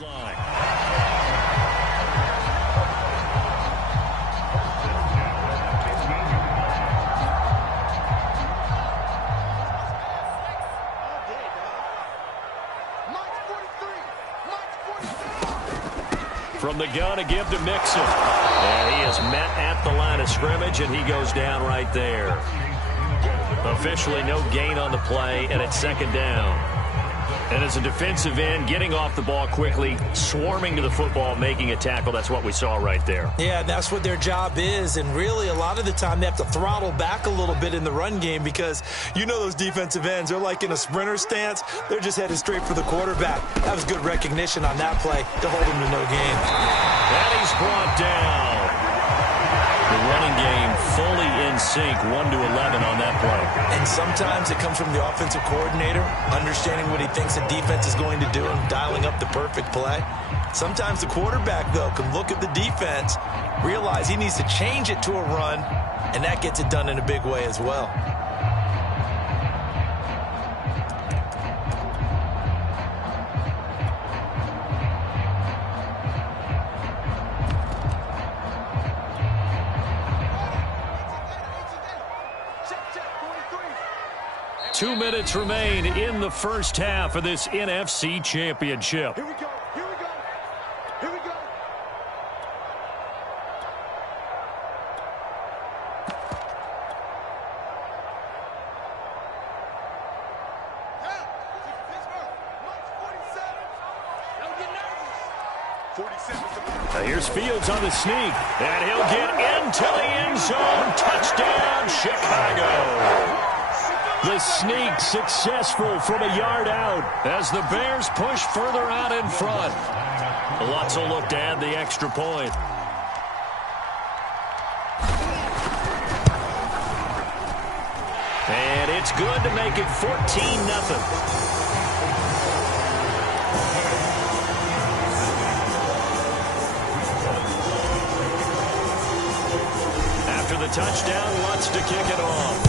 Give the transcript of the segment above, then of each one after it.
Line. From the gun, a give to Mixon. And he is met at the line of scrimmage, and he goes down right there. Officially no gain on the play, and it's second down. And as a defensive end, getting off the ball quickly, swarming to the football, making a tackle, that's what we saw right there. Yeah, that's what their job is. And really, a lot of the time, they have to throttle back a little bit in the run game because you know those defensive ends, they're like in a sprinter stance. They're just headed straight for the quarterback. That was good recognition on that play to hold him to no gain. And he's brought down. The running game fully in sync, 1-11 on that play. And sometimes it comes from the offensive coordinator, understanding what he thinks the defense is going to do and dialing up the perfect play. Sometimes the quarterback, though, can look at the defense, realize he needs to change it to a run, and that gets it done in a big way as well. 2 minutes remain in the first half of this NFC Championship. Here we go. Here we go. Here we go. Now here's Fields on the sneak, and he'll get into the end zone. Touchdown, Chicago. The sneak successful from a yard out as the Bears push further out in front. Lutz will look to add the extra point. And it's good to make it 14-0. The touchdown, Lutz to kick it off.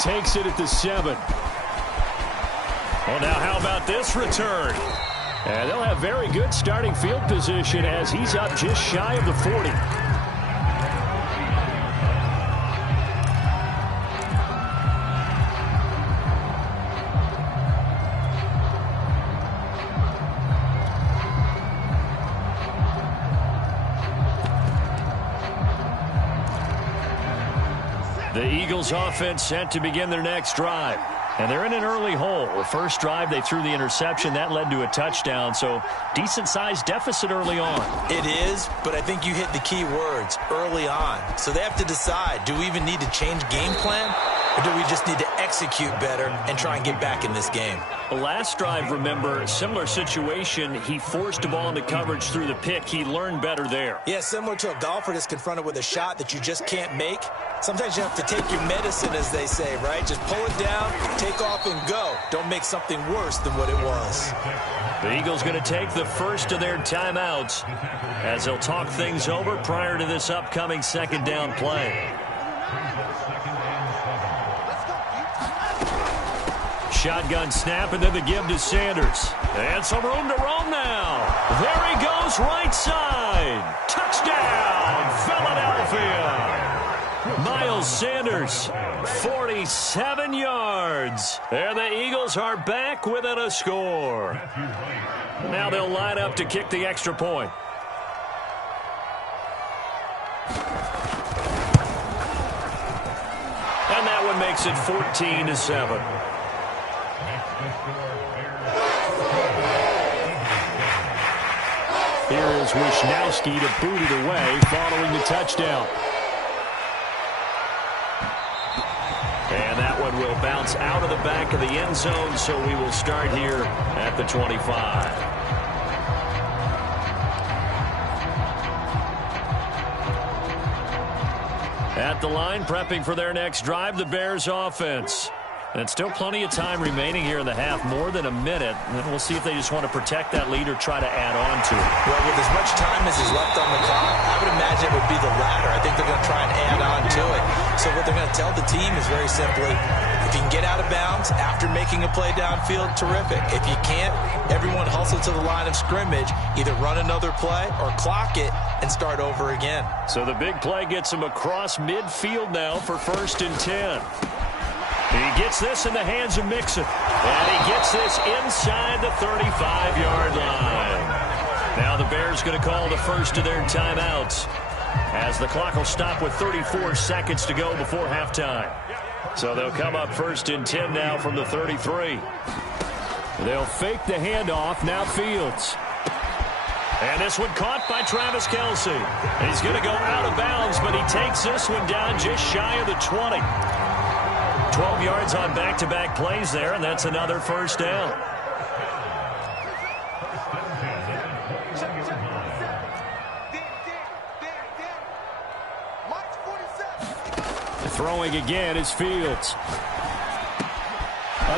Takes it at the 7. Well, now how about this return? And they'll have very good starting field position as he's up just shy of the 40. The Eagles offense set to begin their next drive. And they're in an early hole. The first drive, they threw the interception. That led to a touchdown. So decent-sized deficit early on. It is, but I think you hit the key words, early on. So they have to decide, do we even need to change game plan? Or do we just need to execute better and try and get back in this game? The last drive, remember, similar situation. He forced a ball into coverage through the pick. He learned better there. Yeah, similar to a golfer that's confronted with a shot that you just can't make. Sometimes you have to take your medicine, as they say, right? Just pull it down, take off, and go. Don't make something worse than what it was. The Eagles going to take the first of their timeouts as they'll talk things over prior to this upcoming second down play. Shotgun snap, and then the give to Sanders. And some room to roam now. There he goes, right side. Touchdown, Philadelphia. Miles Sanders, 47 yards. And the Eagles are back within a score. Now they'll line up to kick the extra point. And that one makes it 14-7. Here is Wishnowski to boot it away following the touchdown. And that one will bounce out of the back of the end zone, so we will start here at the 25. At the line, prepping for their next drive, the Bears offense. And still plenty of time remaining here in the half, more than a minute. And we'll see if they just want to protect that lead or try to add on to it. Well, with as much time as is left on the clock, I would imagine it would be the latter. I think they're going to try and add on to it. So what they're going to tell the team is very simply, if you can get out of bounds after making a play downfield, terrific. If you can't, everyone hustle to the line of scrimmage, either run another play or clock it and start over again. So the big play gets him across midfield now for 1st and 10. He gets this in the hands of Mixon. And he gets this inside the 35-yard line. Now the Bears going to call the first of their timeouts, as the clock will stop with 34 seconds to go before halftime. So they'll come up 1st and 10 now from the 33. They'll fake the handoff. Now Fields. And this one caught by Travis Kelce. He's going to go out of bounds, but he takes this one down just shy of the 20. 12 yards on back-to-back plays there, and that's another first down. Throwing again is Fields.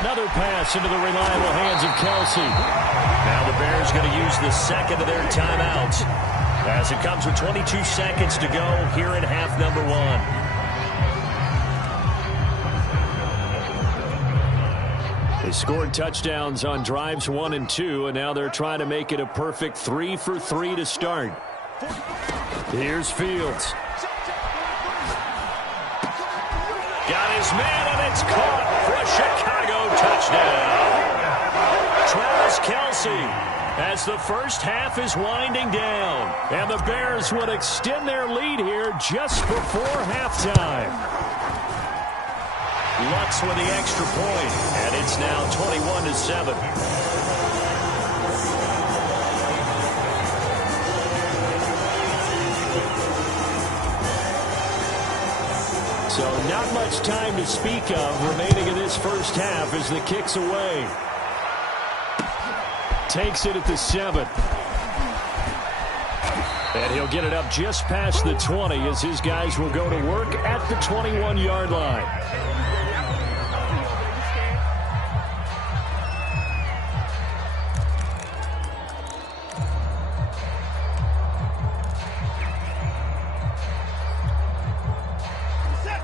Another pass into the reliable hands of Kelce. Now the Bears going to use the second of their timeouts, as it comes with 22 seconds to go here in half number 1. They scored touchdowns on drives 1 and 2, and now they're trying to make it a perfect 3 for 3 to start. Here's Fields. Got his man, and it's caught for a Chicago touchdown. Travis Kelce, as the first half is winding down, and the Bears would extend their lead here just before halftime. Lutz with the extra point, and it's now 21-7. So not much time to speak of remaining in this first half as the kick's away. Takes it at the 7. And he'll get it up just past the 20 as his guys will go to work at the 21-yard line.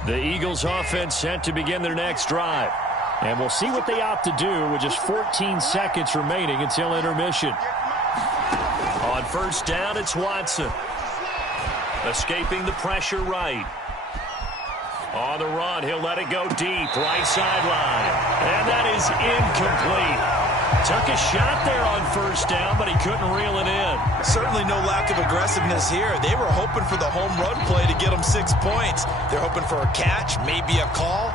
The Eagles offense set to begin their next drive. And we'll see what they opt to do with just 14 seconds remaining until intermission. On first down, it's Watson. Escaping the pressure right. On the run, he'll let it go deep, right sideline. And that is incomplete. Took a shot there on first down, but he couldn't reel it in. Certainly no lack of aggressiveness here. They were hoping for the home run play to get them 6 points. They're hoping for a catch, maybe a call,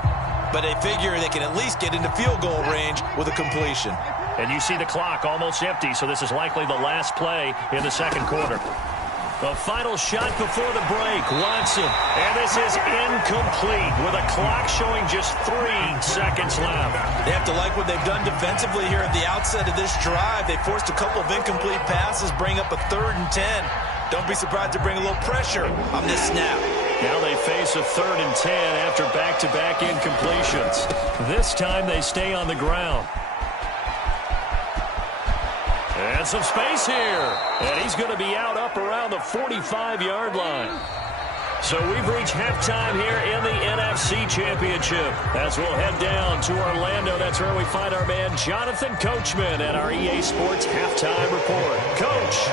but they figure they can at least get into field goal range with a completion. And you see the clock almost empty, so this is likely the last play in the second quarter. The final shot before the break, Watson. And this is incomplete with a clock showing just 3 seconds left. They have to like what they've done defensively here at the outset of this drive. They forced a couple of incomplete passes, bring up a 3rd and 10. Don't be surprised to bring a little pressure on this snap. Now they face a 3rd and 10 after back-to-back incompletions. This time they stay on the ground. And some space here. And he's going to be out up around the 45-yard line. So we've reached halftime here in the NFC Championship. As we'll head down to Orlando, that's where we find our man Jonathan Coachman at our EA Sports Halftime Report. Coach,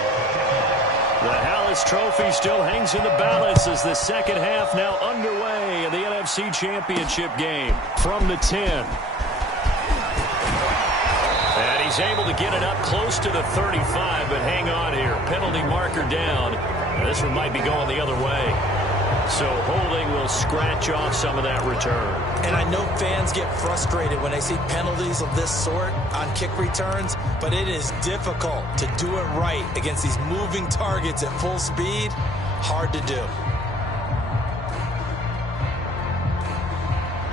the Hallis Trophy still hangs in the balance as the second half now underway in the NFC Championship game from the 10. And he's able to get it up close to the 35, but hang on here. Penalty marker down. Now this one might be going the other way. So holding will scratch off some of that return. And I know fans get frustrated when they see penalties of this sort on kick returns, but it is difficult to do it right against these moving targets at full speed. Hard to do.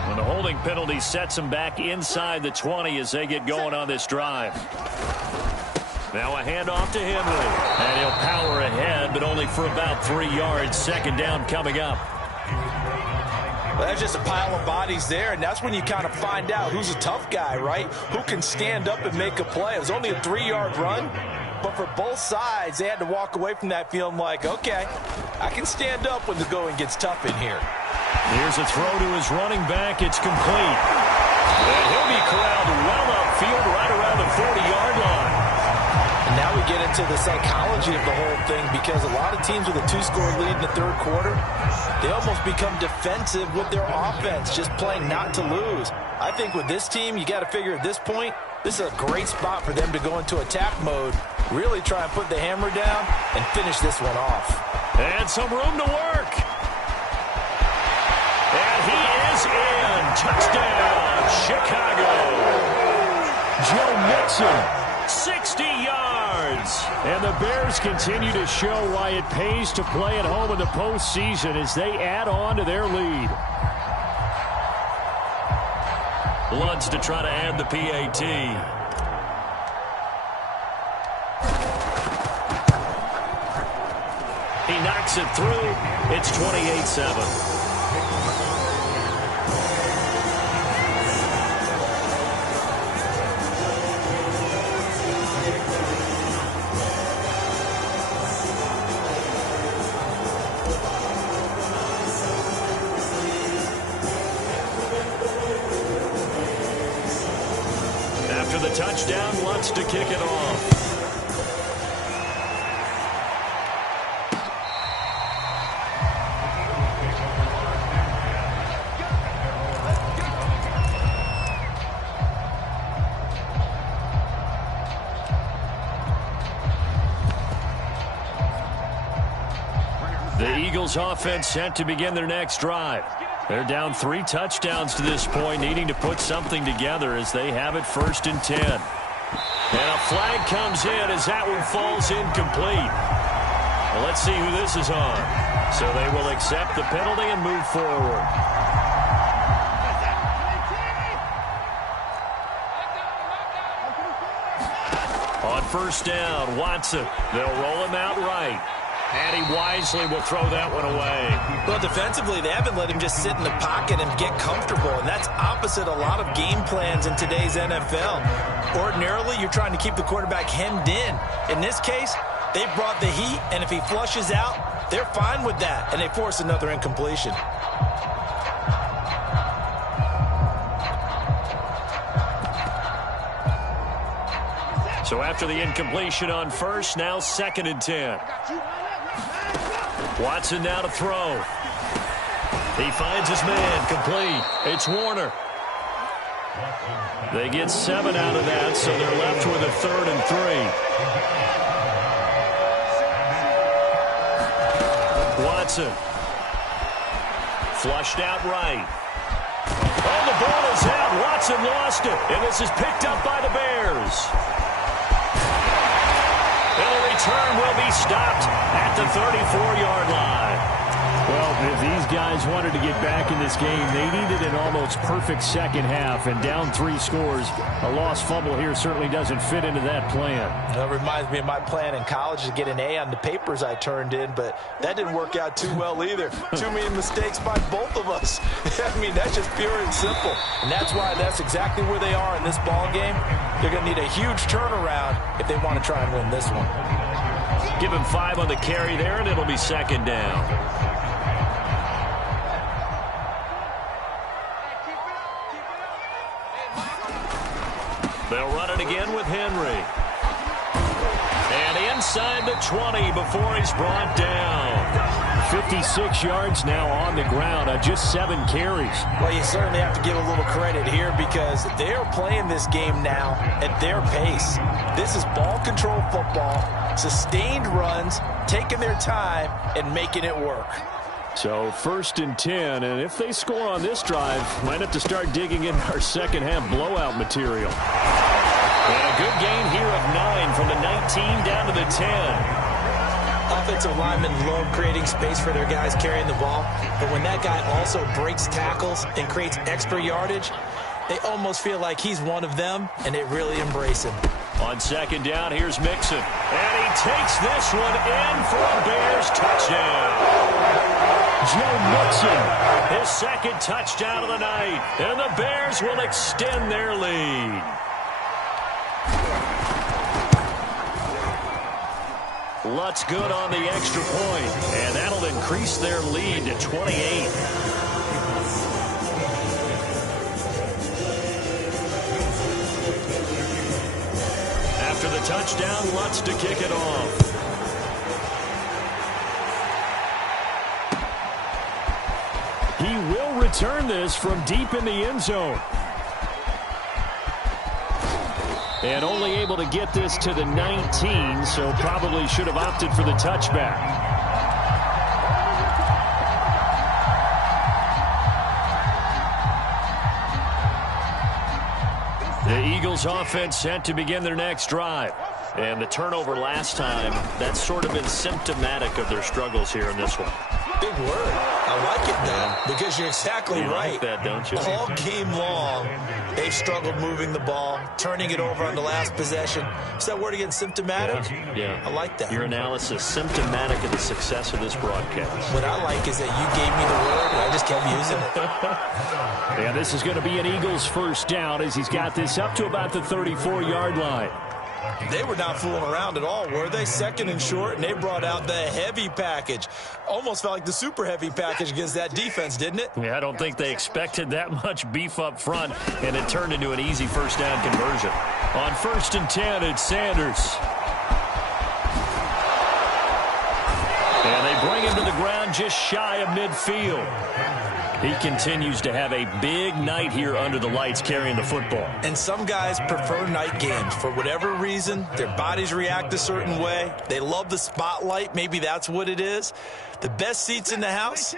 When the holding penalty sets them back inside the 20 as they get going on this drive. Now a handoff to Henry. And he'll power ahead, but only for about 3 yards. Second down coming up. Well, that's just a pile of bodies there, and that's when you kind of find out who's a tough guy, right? Who can stand up and make a play. It was only a 3-yard run, but for both sides, they had to walk away from that feeling like, okay, I can stand up when the going gets tough in here. Here's a throw to his running back. It's complete. And he'll be corralled well upfield right around the 40-yard line. And now we get into the psychology of the whole thing, because a lot of teams with a 2-score lead in the third quarter, they almost become defensive with their offense, just playing not to lose. I think with this team, you got to figure at this point, this is a great spot for them to go into attack mode, really try and put the hammer down and finish this one off. And some room to work. And he is in. Touchdown, Chicago. Joe Mixon, 60 yards. And the Bears continue to show why it pays to play at home in the postseason as they add on to their lead. Lutz to try to add the PAT. He knocks it through. It's 28-7. After the touchdown, Lutz to kick it off. The Eagles offense set to begin their next drive. They're down 3 touchdowns to this point, needing to put something together as they have it 1st and 10. And a flag comes in as that one falls incomplete. Well, let's see who this is on. So they will accept the penalty and move forward. On 1st down, Watson. They'll roll him out right. And he wisely will throw that one away. Well, defensively, they haven't let him just sit in the pocket and get comfortable, and that's opposite a lot of game plans in today's NFL. Ordinarily, you're trying to keep the quarterback hemmed in. In this case, they brought the heat, and if he flushes out, they're fine with that, and they force another incompletion. So after the incompletion on 1st, now 2nd and 10. Watson now to throw. He finds his man, complete. It's Warner. They get 7 out of that, so they're left with a 3rd and 3. Watson. Flushed out right. Oh, the ball is out. Watson lost it, and this is picked up by the Bears. And the return will be stopped at the 34-yard line. Well, if these guys wanted to get back in this game, they needed an almost perfect second half, and down 3 scores. A lost fumble here certainly doesn't fit into that plan. That reminds me of my plan in college to get an A on the papers I turned in, but that didn't work out too well either. Too many mistakes by both of us. I mean, that's just pure and simple. And that's why that's exactly where they are in this ball game. They're going to need a huge turnaround if they want to try and win this one. Give him 5 on the carry there, and it'll be 2nd down. They'll run it again with Henry. And inside the 20 before he's brought down. 56 yards now on the ground on just 7 carries. Well, you certainly have to give a little credit here because they're playing this game now at their pace. This is ball control football, sustained runs, taking their time and making it work. So 1st and 10, and if they score on this drive, might have to start digging in our second half blowout material. And a good gain here of 9 from the 19 down to the 10. Offensive linemen love creating space for their guys carrying the ball, but when that guy also breaks tackles and creates extra yardage, they almost feel like he's one of them, and they really embrace him. On 2nd down, here's Mixon. And he takes this one in for a Bears touchdown. Joe Mixon. His second touchdown of the night. And the Bears will extend their lead. Lutz good on the extra point, and that'll increase their lead to 28. After the touchdown, Lutz to kick it off. He will return this from deep in the end zone. And only able to get this to the 19, so probably should have opted for the touchback. The Eagles offense set to begin their next drive. And the turnover last time, that's sort of been symptomatic of their struggles here in this one. Big word. I like it, though, because you're exactly right. Like that, don't you? All game long, they've struggled moving the ball, turning it over on the last possession. Is that word again, symptomatic? Yeah. I like that. Your analysis, symptomatic of the success of this broadcast. What I like is that you gave me the word, and I just kept using it. And this is going to be an Eagles first down as he's got this up to about the 34-yard line. They were not fooling around at all, were they? Second and short, and they brought out the heavy package. Almost felt like the super heavy package against that defense, didn't it? Yeah, I don't think they expected that much beef up front, and it turned into an easy first down conversion. On 1st and 10, it's Sanders. And they bring him to the ground just shy of midfield. He continues to have a big night here under the lights carrying the football. And some guys prefer night games. For whatever reason, their bodies react a certain way. They love the spotlight. Maybe that's what it is. The best seats in the house,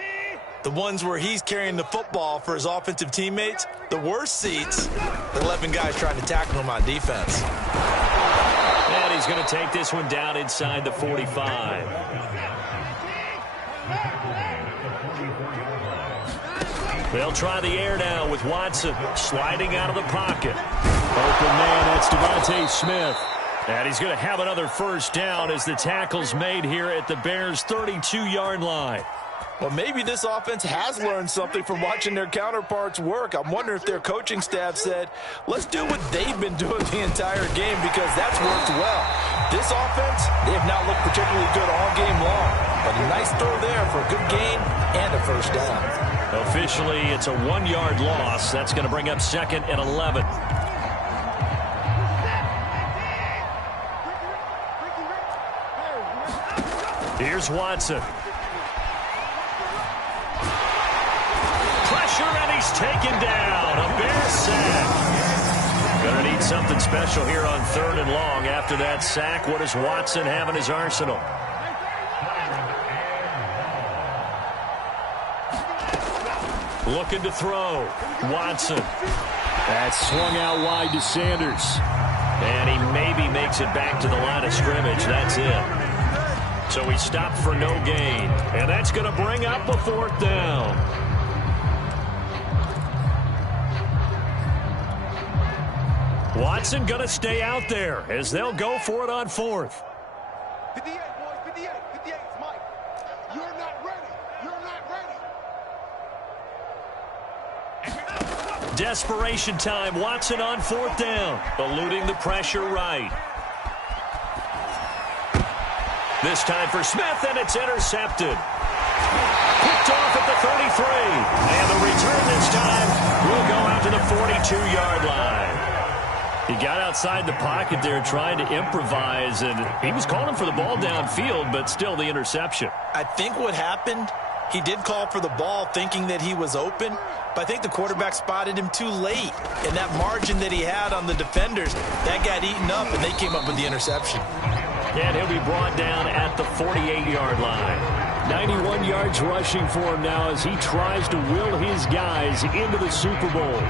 the ones where he's carrying the football for his offensive teammates. The worst seats, the 11 guys trying to tackle him on defense. And he's going to take this one down inside the 45. They'll try the air now with Watson sliding out of the pocket. Open man, that's Devontae Smith. And he's going to have another first down as the tackle's made here at the Bears' 32-yard line. Well, maybe this offense has learned something from watching their counterparts work. I'm wondering if their coaching staff said, let's do what they've been doing the entire game because that's worked well. This offense, they have not looked particularly good all game long. But a nice throw there for a good gain and a first down. Officially, it's a 1-yard loss. That's going to bring up 2nd and 11. Here's Watson. Pressure, and he's taken down. A Bear sack. Going to need something special here on 3rd and long. After that sack, what does Watson have in his arsenal? Looking to throw. Watson. That's swung out wide to Sanders. And he maybe makes it back to the line of scrimmage. That's it. So he stopped for no gain. And that's going to bring up a 4th down. Watson going to stay out there as they'll go for it on 4th. 58, boys, 58, 58, it's Mike. You're not ready. You're not ready. Desperation time. Watson on 4th down. Eluding the pressure right. This time for Smith, and it's intercepted. Picked off at the 33. And the return this time will go out to the 42-yard line. He got outside the pocket there trying to improvise, and he was calling for the ball downfield, but still the interception. I think what happened, he did call for the ball thinking that he was open, but I think the quarterback spotted him too late. And that margin that he had on the defenders, that got eaten up, and they came up with the interception. And he'll be brought down at the 48-yard line. 91 yards rushing for him now as he tries to will his guys into the Super Bowl.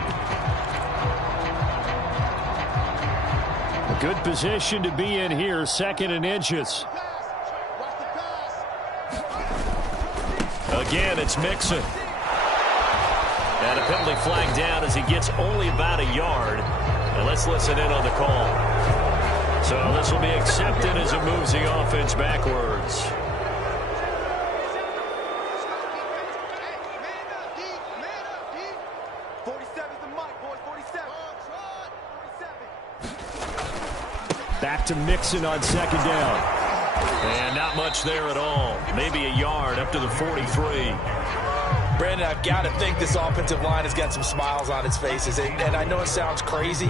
A good position to be in here, 2nd and inches. Again, it's Mixon. And a penalty flag down as he gets only about a yard. And let's listen in on the call. So this will be accepted as it moves the offense backwards. Back to Mixon on second down. And not much there at all. Maybe a yard up to the 43. Brandon, I've got to think this offensive line has got some smiles on its faces. And I know it sounds crazy,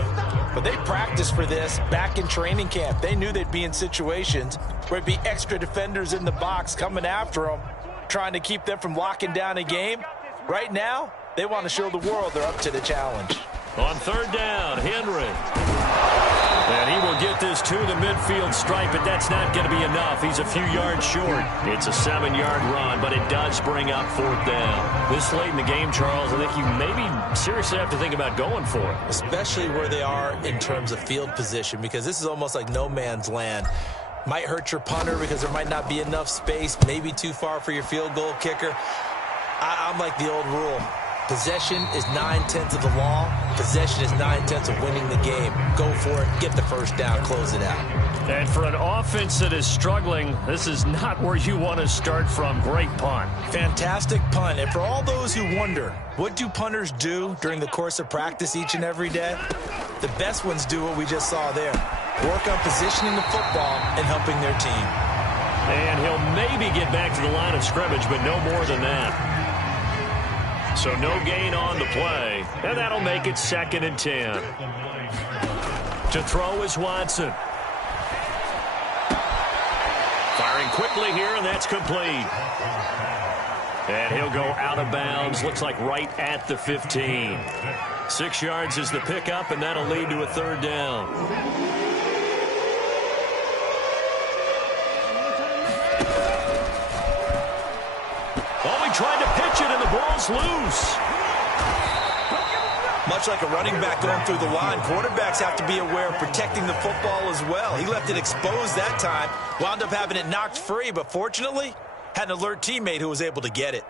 but they practiced for this back in training camp. They knew they'd be in situations where it'd be extra defenders in the box coming after them, trying to keep them from locking down a game. Right now, they want to show the world they're up to the challenge. On third down, Henry. And he will get this to the midfield stripe, but that's not going to be enough. He's a few yards short. It's a 7-yard run, but it does bring up fourth down. This late in the game, Charles, I think you maybe seriously have to think about going for it. Especially where they are in terms of field position, because this is almost like no man's land. Might hurt your punter because there might not be enough space, maybe too far for your field goal kicker. I'm like the old rule. Possession is 9/10 of the law. Possession is 9/10 of winning the game. Go for it. Get the first down. Close it out. And for an offense that is struggling, this is not where you want to start from. Great punt. Fantastic punt. And for all those who wonder, what do punters do during the course of practice each and every day? The best ones do what we just saw there. Work on positioning the football and helping their team. And he'll maybe get back to the line of scrimmage, but no more than that. So no gain on the play, and that'll make it 2nd and 10. To throw is Watson. Firing quickly here, and that's complete. And he'll go out of bounds, looks like right at the 15. 6 yards is the pickup, and that'll lead to a third down. Tried to pitch it, and the ball's loose. Much like a running back going through the line, quarterbacks have to be aware of protecting the football as well. He left it exposed that time, wound up having it knocked free, but fortunately, had an alert teammate who was able to get it.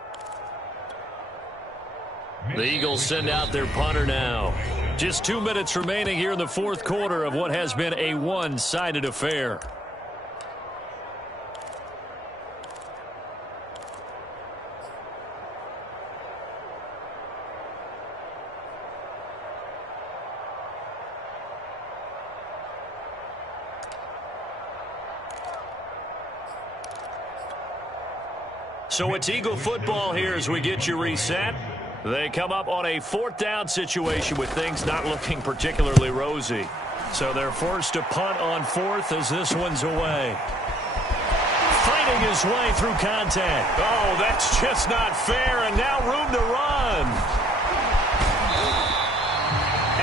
The Eagles send out their punter now. Just 2 minutes remaining here in the fourth quarter of what has been a one-sided affair. So it's Eagle football here as we get you reset. They come up on a 4th down situation with things not looking particularly rosy. So they're forced to punt on 4th as this one's away. Fighting his way through contact. Oh, that's just not fair, and now room to run.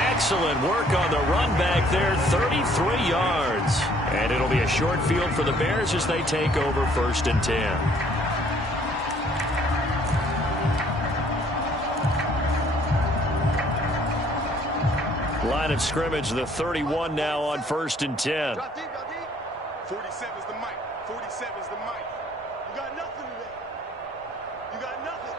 Excellent work on the run back there, 33 yards. And it'll be a short field for the Bears as they take over 1st and 10. Line of scrimmage, the 31 now on 1st and 10. 47's the mic. 47's the mic. You got nothing today. You got nothing.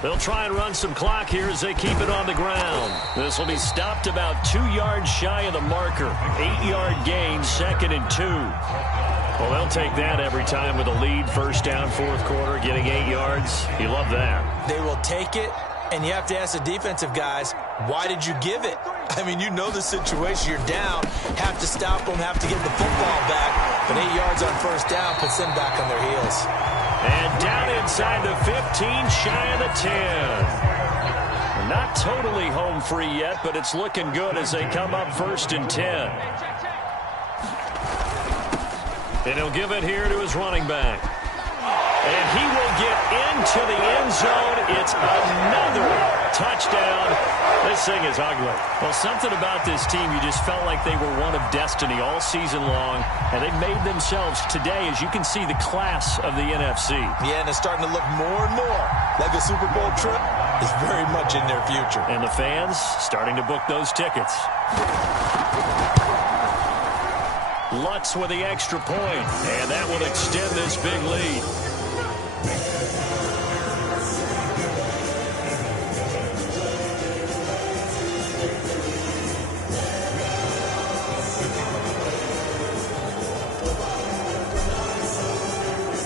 They'll try and run some clock here as they keep it on the ground. This will be stopped about 2 yards shy of the marker. 8-yard gain, 2nd and 2. Well, they'll take that every time with a lead. 1st down, 4th quarter, getting 8 yards. You love that. They will take it, and you have to ask the defensive guys, why did you give it? I mean, you know the situation. You're down, have to stop them, have to get the football back. But 8 yards on 1st down puts them back on their heels. And down inside the 15, shy of the 10. Not totally home free yet, but it's looking good as they come up 1st and 10. And he'll give it here to his running back. And he will get into the end zone. It's another touchdown. This thing is ugly. Well, something about this team, you just felt like they were one of destiny all season long, and they made themselves today, as you can see, the class of the NFC. Yeah, and it's starting to look more and more like a Super Bowl trip is very much in their future. And the fans starting to book those tickets. Lutz with the extra point, and that will extend this big lead.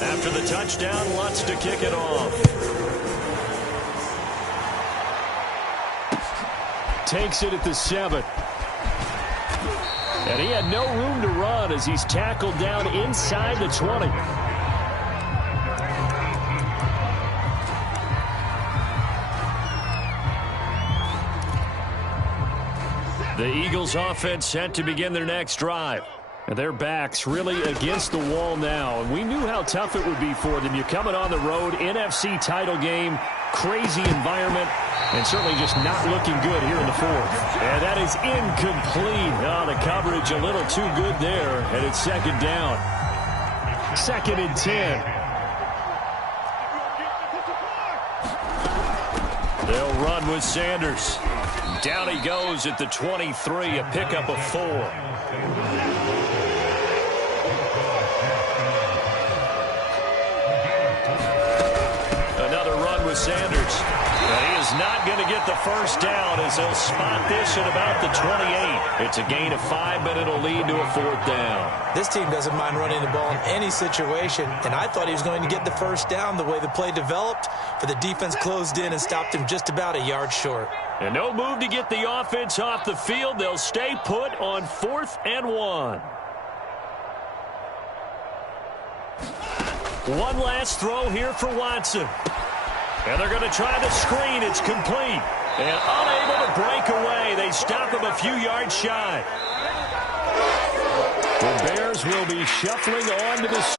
After the touchdown, Lutz to kick it off. Takes it at the 7. And he had no room to run as he's tackled down inside the 20. The Eagles offense set to begin their next drive. And their backs really against the wall now. And we knew how tough it would be for them. You're coming on the road, NFC title game, crazy environment, and certainly just not looking good here in the fourth. And that is incomplete. Oh, the coverage a little too good there. And it's second down. 2nd and 10. They'll run with Sanders. Down he goes at the 23, a pickup of 4. Another run with Sanders. And he is not going to get the first down as they'll spot this at about the 28. It's a gain of 5, but it'll lead to a 4th down. This team doesn't mind running the ball in any situation, and I thought he was going to get the first down the way the play developed, but the defense closed in and stopped him just about a yard short. And no move to get the offense off the field. They'll stay put on 4th and 1. One last throw here for Watson. And they're going to try the screen. It's complete. And unable to break away. They stop him a few yards shy. The Bears will be shuffling on to the